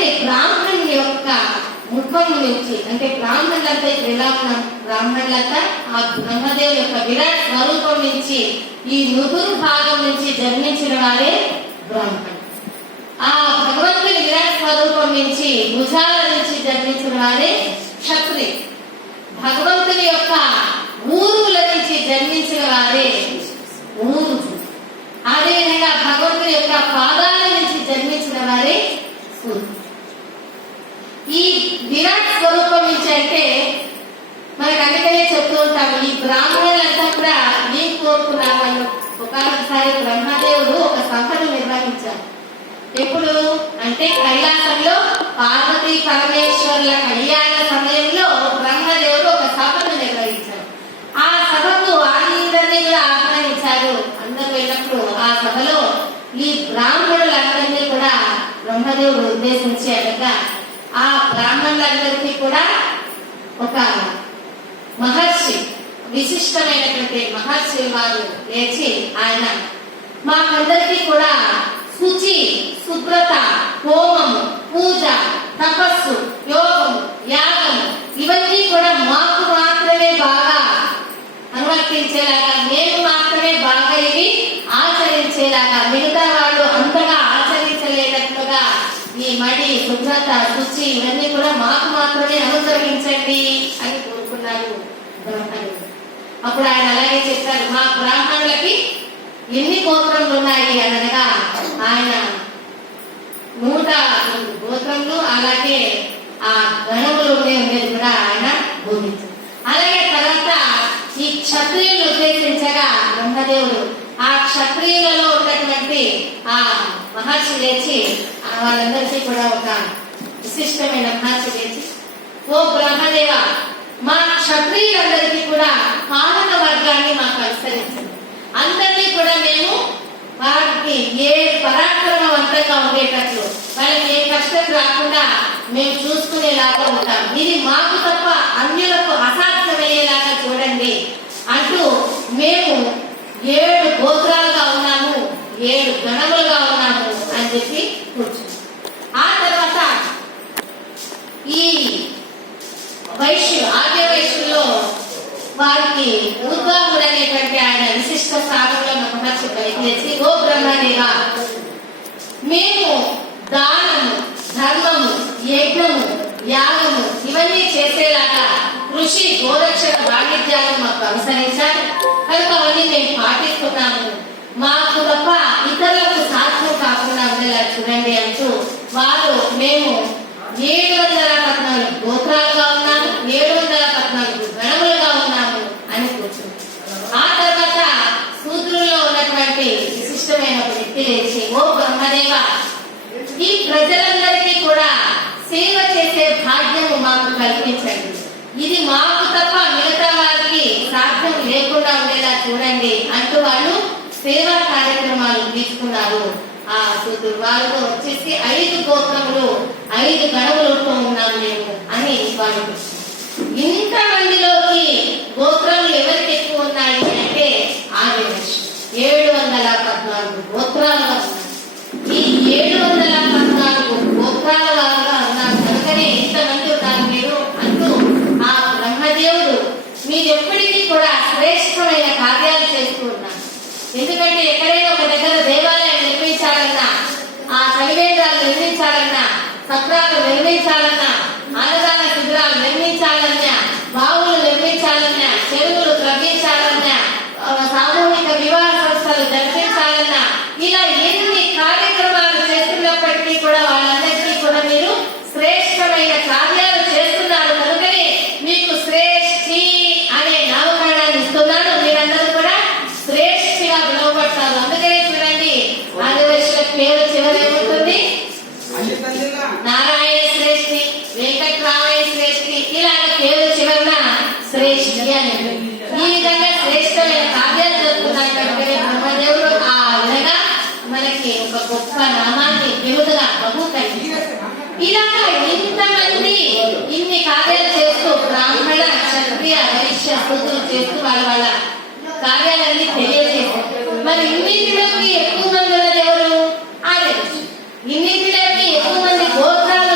అంటే బ్రాహ్మణుని యొక్క ముఖం నుంచి, అంటే బ్రాహ్మణులంతా ఇప్పుడు ఎలా ఉన్నాం, బ్రాహ్మణులంతా ఆ బ్రహ్మదేవుని యొక్క విరాట్ స్వరూపం నుంచి ఈ నుదురు భాగం నుంచి జన్మించిన వారే బ్రాహ్మణుడు. ఆ భగవంతుని విరాట్ స్వరూపం నుంచి భుజాల నుంచి జన్మించిన వారే క్షత్రియ. భగవంతుని యొక్క ఊరుల నుంచి జన్మించిన వారే ఊరు. అదేవిధంగా భగవంతుని యొక్క పాదాల నుంచి జన్మించిన వారే సూర్యుడు. ఈ విరాట్ స్వరూపం నుంచి అంటే మనకు అందుకనే చెప్తూ ఉంటాము, ఈ బ్రాహ్మణులంతా కూడా ఏం కోరుకున్నారు వాళ్ళు. ఒకసారి బ్రహ్మదేవుడు ఒక సభను నిర్వహించారు. ఎప్పుడు అంటే కైలాసంలో పార్వతీ పరమేశ్వరుల కళ్యాణ సమయంలో బ్రహ్మదేవుడు ఒక సభను నిర్వహించారు. ఆ సభకు అందరినీ కూడా ఆహ్వానించారు. అందరూ వెళ్ళినప్పుడు ఆ సభలో ఈ బ్రాహ్మణులందరినీ కూడా బ్రహ్మదేవుడు ఉద్దేశించి అడగా, ఆ బ్రాహ్మణులందరికీ కూడా ఒక మహర్షి, విశిష్టమైనటువంటి మహర్షి వారు లేచి ఆయన మాకందరికీ కూడా శుచి, శుభ్రత, హోమము, పూజ, తపస్సు, యోగము, యాగము ఇవన్నీ కూడా మాకు మాత్రమే బాగా అనువర్తించేలాగా, మేము మాత్రమే బాగా ఇవి ఆచరించేలాగా, మిగతా వాళ్ళు అంతగా ఆచరించలేనట్లుగా ఈ మడి, శుభ్రత, శుచి ఇవన్నీ కూడా మాకు మాత్రమే అనుగ్రహించండి అని కోరుకున్నారు బ్రహ్మదేవుడు. అప్పుడు ఆయన అలాగే చెప్పారు, మా బ్రాహ్మణులకి ఎన్ని గోత్రములు ఉన్నాయి అనగా ఆయన 100 గోత్రములు అలాగే ఆ గణములు ఉండేది కూడా ఆయన బోధించారు. అలాగే తర్వాత ఈ క్షత్రియులు ఉద్దేశించగా బ్రహ్మదేవుడు ఆ క్షత్రియులలో ఉన్నటువంటి ఆ మహర్షి లేచి వాళ్ళందరికీ కూడా ఒక విశిష్టమైన మహర్షి లేచి, ఓ బ్రహ్మదేవ, మా క్షత్రియులందరికీ కూడా పాలక వర్గాన్ని మాకు అనుసరించింది. అందరినీ కూడా మేము వారికి ఏ పరాక్రమవంతంగా ఉండేటట్లు, వాళ్ళకి ఏ కష్టం రాకుండా మేము చూసుకునేలాగా ఉంటాం. ఇది మాకు తప్ప అన్యులకు అసాధ్యమయ్యేలాగా చూడండి అంటూ మేము 7 గోత్రాలుగా ఉన్నాము, 7 గణములుగా ఉన్నాము అని చెప్పి కూర్చున్నాం. ఆ తర్వాత ఈ ఆర్య వైశ్యుల్లో వారికి ఊర్వాహుడు అనేటువంటి ఆయన విశిష్ట స్థానంలో మహర్షి బయటేసి, ఓ బ్రహ్మదేవ, మేము దానము, ధర్మము, యజ్ఞము, యాగము ఇవన్నీ చేసేలాగా కృషి, గోరక్షణ, వాణిజ్యాలను మాకు అనుసరించాలి కనుక అవన్నీ మేము పాటిస్తున్నాము. మాకు తప్ప ఇతరులకు సాధ్యం కాకుండా ఉండేలా చూడండి అంటూ వారు మేము 714 గోత్రాలుగా ఉన్నాము, 714 గణములుగా ఉన్నాము అని కూర్చున్నాం. ఆ తర్వాత శూద్రుల్లో ఉన్నటువంటి విశిష్టమైన వ్యక్తి లేచి, ఓ బ్రహ్మదేవ, ఈ ప్రజలందరికీ కూడా సేవ చేసే భాగ్యము మాకు కల్పించండి. ఇది మాకు తప్ప మిగతా వారికి సాధ్యం లేకుండా ఉండేలా చూడండి అంటూ వాళ్ళు సేవా కార్యక్రమాలు తీసుకున్నారు. ఆ శూద్రుడు వారితో వచ్చేసి 5 గోత్రములు 5 గణములతో ఉన్నాము మేము అని వాళ్ళు. ఇంతమందిలోకి గోత్రములు ఎవరికి ఎక్కువ ఉన్నాయి అంటే ఆర్య వైశ్యులు 714 గోత్రాలుగా ఉన్నాయి. ఈ 714 గోత్రాల వారుగా ఉన్నారు కనుకనే ఇంతమంది ఉన్నారు మీరు అంటూ ఆ బ్రహ్మదేవుడు మీరు ఎప్పటికీ కూడా శ్రేష్టమైన కార్యాలు చేస్తూ ఉన్నారు. ఎందుకంటే ఎక్కడైనా ఒక దగ్గర దేవాలయం నిర్మించాలన్నా, ఆ చలివేంద్రాలు నిర్మించాలన్నా, సత్రాలు నిర్మించాలన్నా, అన్నదాన శిబిరాలు నిర్మించాలన్నా, బావులు నిర్మించాలన్నా, చెరువులు త్రవ్వించాలన్నా, సామూహిక వివాహ సంస్థలు జరిపించాలన్నా, ఇలా ఎన్ని కార్యక్రమాలు చేస్తున్నప్పటికీ కూడా వాళ్ళందరికీ కూడా మీరు శ్రేష్టమైన కార్యాలు చేస్తున్నారు కనుకనే మీకు శ్రేష్ఠి అనే నామకరణాన్ని ఇస్తున్నాడు. మీరందరూ కూడా శ్రేష్ఠిగా పిలువబడతారు. అందుకనే చూడండి ఆదివేశ్వర పేరు చివరి ఏమవుతుంది, నారాయణ శ్రేష్ఠి, వెంకట్రామయ్య శ్రేష్ఠి, ఇలాగ పేరు చివరన శ్రేష్ఠి అని. ఈ విధంగా శ్రేష్టమైన కార్యాలు జరుగుతున్నాయి కనుకనే బ్రహ్మదేవుడు ఆ విధంగా మనకి ఒక గొప్ప నామాన్ని విరుదుగా బహు కలిగించారు. ఇలాగా ఇంతమంది ఇన్ని కార్యాలు చేస్తూ బ్రాహ్మణ, క్షత్రియ, వైశ్య, శూద్రులు చేస్తూ వాళ్ళ కార్యాలన్నీ తెలియజేశారు. మరి ఇన్నింటిలోకి ఎక్కువ మంది ఉన్నది ఎవరు? ఆర్య వైశ్యులు. ఇన్నింటిలోకి ఎక్కువ మంది గోత్రాలు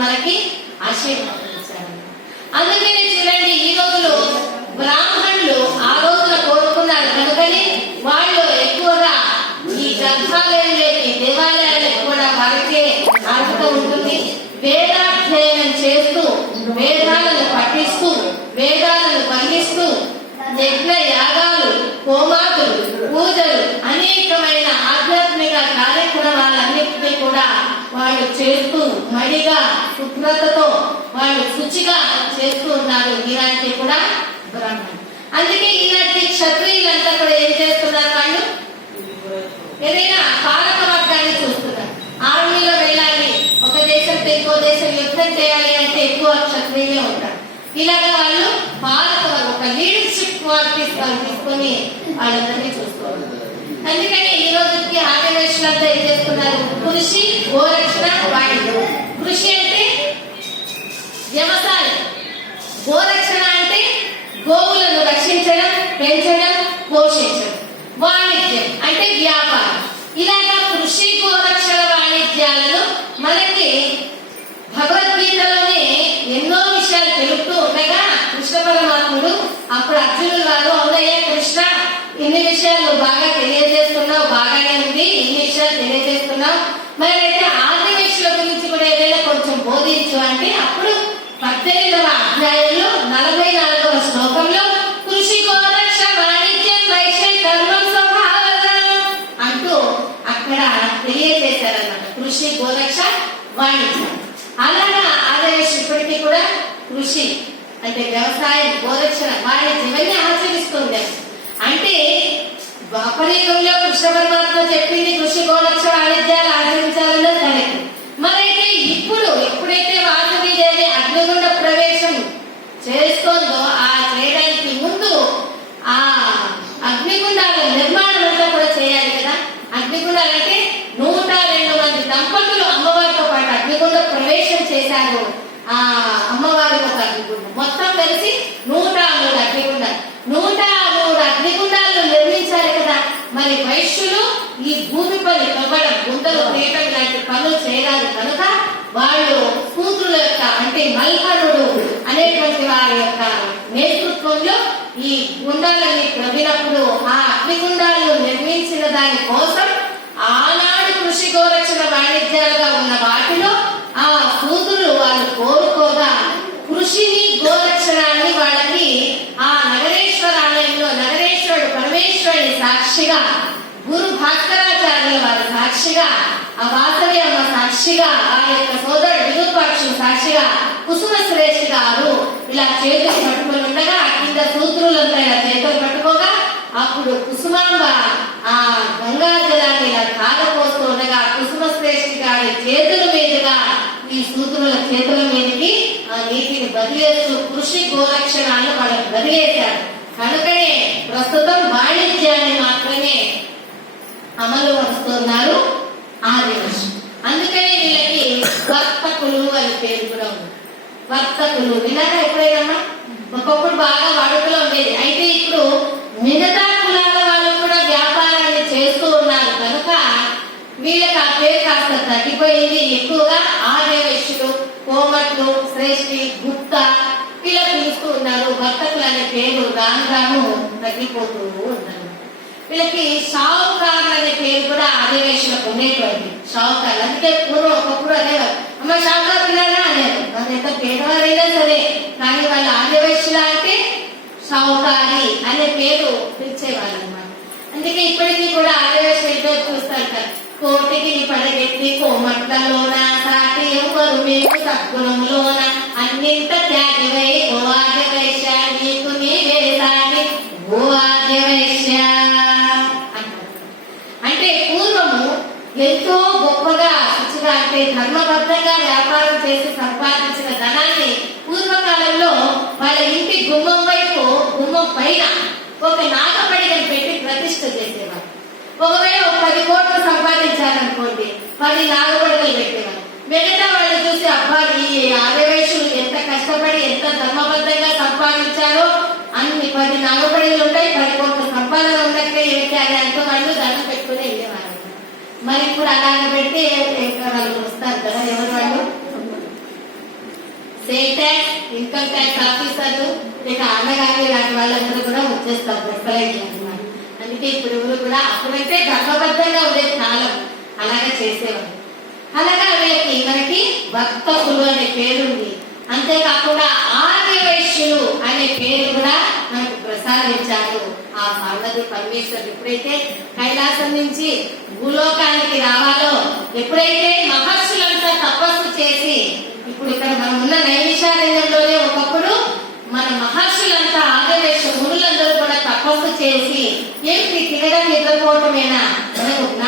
మనకి ఆశీర్వదించారు. అందుకనే చూడండి, ఈ రోజులో బ్రాహ్మణులు ఆ రోజున కోరుకున్నారు కనుకని వాళ్ళు ఎక్కువగా ఈ గ్రంథాలయంలోకి దేవాలయాలకు కూడా వారికే అర్హత ఉంటుంది. వేదాధ్యయనం చేస్తూ వేదాలను పఠిస్తూ వేదాలను వర్ణిస్తూ యజ్ఞ యాగాలు, హోమాదులు, పూజలు, అనేకమైన ఆధ్యాత్మిక కార్యక్రమాలన్నింటినీ కూడా వాళ్ళు చేస్తూ మడిగా శుభ్రతతో వాళ్ళు శుచిగా చేస్తూ ఉన్నారు. ఈనాటి కూడా బ్రాహ్మణులు. అందుకే ఈనాటి క్షత్రియులంతా కూడా ఏం చేస్తున్నారు, వాళ్ళు ఏదైనా పాలక వర్గాన్ని చూస్తున్నారు. ఆర్మీలో వెళ్ళాలి, ఒక దేశంతో ఇంకో దేశం యుద్ధం చేయాలి అంటే ఎక్కువ క్షత్రియులే ఉంటారు. ఇలాగా వాళ్ళు పాలక వర్గం, ఒక లీడర్షిప్ క్వాలిటీస్ వాళ్ళు తీసుకొని వాళ్ళందరినీ చూసుకోవాలి. అందుకని ఈ రోజుకి ఆర్గనైజేషన్లంతా ఏం చేస్తున్నారు, కృషి, గోరక్షణ, వాణిజ్యం. కృషి అంటే వ్యవసాయం, గోరక్షణ అంటే గోవులను రక్షించడం, పెంచడం, పోషించడం, వాణిజ్యం అంటే వ్యాపారం. ఇలాగా కృషి, గోరక్షణ, వాణిజ్యాలను మనకి భగవద్గీతలోనే ఎన్నో విషయాలు తెలుపుతూ ఉండగా కృష్ణ పరమాత్ముడు అప్పుడు అర్జునుడు వారు, అవునయ్యా కృష్ణ, ఇన్ని విషయాలు బాగా తెలియజేస్తున్నావు, బాగానే ఉంది, ఇన్ని విషయాలు తెలియజేస్తున్నావు, మరి అయితే ఆదివేశుల గురించి కూడా ఏదైనా కొంచెం బోధించు అంటే అప్పుడు 18వ అధ్యాయంలో 44వ శ్లోకంలో కృషి, గోరక్ష, వాణిజ్యం, వైశ్యం, కర్మం, స్వభావం అంటూ అక్కడ తెలియజేశారన్నమాట. కృషి, గోరక్ష, వాణిజ్యం. అలాగా ఆదివేశు ఇప్పటికీ కూడా కృషి అంటే వ్యవసాయం, గోరక్షణ, వాణిజ్యం ఇవన్నీ ఆచరిస్తుంది. అంటే ద్వాపరయుగంలో కృష్ణ పరమాత్మ చెప్పింది కృషి, గోరక్ష, వాణిజ్యాలు ఆచరించాలన్నది కరెక్ట్. మరైతే ఇప్పుడు ఎప్పుడైతే వాసుదేవి అగ్నిగుండ ప్రవేశం చేస్తోందో ఆ చేయడానికి ముందు ఆ అగ్నిగుండాల నిర్మాణం అంతా కూడా చేయాలి కదా. అగ్నిగుండాలంటే 102 మంది దంపతులు అమ్మవారితో పాటు అగ్నిగుండ ప్రవేశం చేశారు. ఆ అమ్మవారి ఒక అగ్నిగుండం మొత్తం కలిసి 103 అగ్నిగుండాలు, 103 అగ్నిగుండాలను నిర్మించారు కదా. మరి వైశ్యులు ఈ భూమి పని తవ్వడం, గుంతలు తీయటం లాంటి పనులు చేయరాదు కనుక వాళ్ళు కూతురుల యొక్క అంటే మల్హరుడు అనేటువంటి వారి యొక్క నేతృత్వంలో ఈ గుండాలని ప్రవినప్పుడు ఆ అగ్నిగుండాలను నిర్మించిన దాని కోసం ఆనాడు కృషి, గోరక్షణ, వాణిజ్యాలుగా ఉన్న వాటిలో ఆ కూతురు వాళ్ళు కోరుకోగా కృషిని, గోరక్షణాన్ని వాళ్ళకి ఆ నగరేశ్వర ఆలయంలో నగరేశ్వరుడు పరమేశ్వరుడి సాక్షిగా, గురు భాస్కరాచార్యుల వారి సాక్షిగా, ఆ వాసవి అమ్మ సాక్షిగా, ఆ యొక్క సోదరుడు విరూపాక్షుడు సాక్షిగా కుసుమ శ్రేష్ఠి గారు ఇలా చేతులు పట్టుకొని ఉండగా కింద సూత్రులంతా ఇలా చేతులు పట్టుకోగా అప్పుడు కుసుమాంబ ఆ గంగా జలాన్ని ఇలా కాగపోస్తూ ఉండగా కుసుమ శ్రేష్ఠి గారి చేతుల మీదుగా ఈ సూత్రుల చేతుల మీదకి ఆ నీటిని బదిలేస్తూ కృషి, గోరక్షణాలను వాళ్ళకి బదిలేశారు. కనుకనే ప్రస్తుతం వాణిజ్యాన్ని మాత్రమే అమలు పరుస్తున్నారు ఆదివాసి. అందుకనే వీళ్ళకి వర్తకులు అని పేరు కూడా ఉంది. వర్తకులు విన్నారా ఎప్పుడైనా? ఒకప్పుడు బాగా వాడుకలో ఉండేది. అయితే ఇప్పుడు మిగతా కులాల వాళ్ళు కూడా వ్యాపారాన్ని చేస్తూ ఉన్నారు కనుక వీళ్ళకి ఆ పేరు కాస్త తగ్గిపోయింది. ఎక్కువగా ఆర్యవైశ్యులు, కోమట్లు, శ్రేష్ఠి, గుప్తా ఇలా పిలుస్తూ ఉన్నారు. వర్తకులు అనే పేరు రాను రాను తగ్గిపోతూ ఉన్నారు. వీళ్ళకి షావుకారులు అనే పేరు కూడా ఆదివేశులకు ఉండేటువంటి షావుకారులు. అందుకే పూర్వం ఒకప్పుడు అనేవారు, అమ్మ షావుకారు పిల్లలా అనేవారు. వాళ్ళు ఎంత పేదవారైనా సరే కానీ వాళ్ళు ఆదివేశుల అంటే షావుకారి అనే పేరు పిలిచేవాళ్ళు అన్నమాట. అందుకే ఇప్పటికీ కూడా ఆదివేశులు చూస్తారు, కోటికి పడగెత్తి కోమట్లలోన సాటి ఎవరు మేము సద్గుణములోన అన్నింత త్యాగివై ఓ ఆదివేశ్య నీకు నీవే సాటి ఓ ఆదివేశ్య. అంటే పూర్వము ఎంతో గొప్పగా శుచిగా అంటే ధర్మబద్ధంగా వ్యాపారం చేసి సంపాదించిన ధనాన్ని పూర్వకాలంలో వాళ్ళ ఇంటి గుమ్మం వైపు గుమ్మం పైన ఒక నాగపడిగని పెట్టి ప్రతిష్ఠ చేసేవారు. ఒకవేళ 10 కోట్లు సంపాదించారనుకోండి 10 నాగపడిగలు పెట్టేవారు. మిగతా వాళ్ళు చూసి అబ్బా ఈ ఆదివేశులు ఎంత కష్టపడి ఎంత ధర్మబద్ధంగా సంపాదించారో అన్ని 10 నాగపడిగలు ఉంటాయి, 10 కోట్ల సంపాదన ఉన్నట్టే ఏంటి అని అంటూ వాళ్ళు దండం పెట్టుకుని వెళ్ళేవారు. మరి ఇప్పుడు అలాగే పెట్టి వాళ్ళు వస్తారు కదా ఎవరు వాళ్ళు ఇన్కమ్ ట్యాక్స్ ఆఫీసర్లు ఇక అన్నగారి లాంటి వాళ్ళందరూ కూడా వచ్చేస్తారు దశలైట్లు అన్నమాట. అందుకే ఇప్పుడు ఎవరు కూడా అప్పుడైతే గర్భబద్ధంగా ఉండేది కాలం, అలాగే చేసేవారు. అలాగా వీళ్ళకి మనకి భక్తకులు అనే పేరుంది. అంతేకాకుండా ఆర్యవైశ్యులు అనే పేరు కూడా మనకు ప్రసాదించారు ఆ పార్వతీ పరమేశ్వరుడు. ఎప్పుడైతే కైలాసం నుంచి భూలోకానికి రావాలి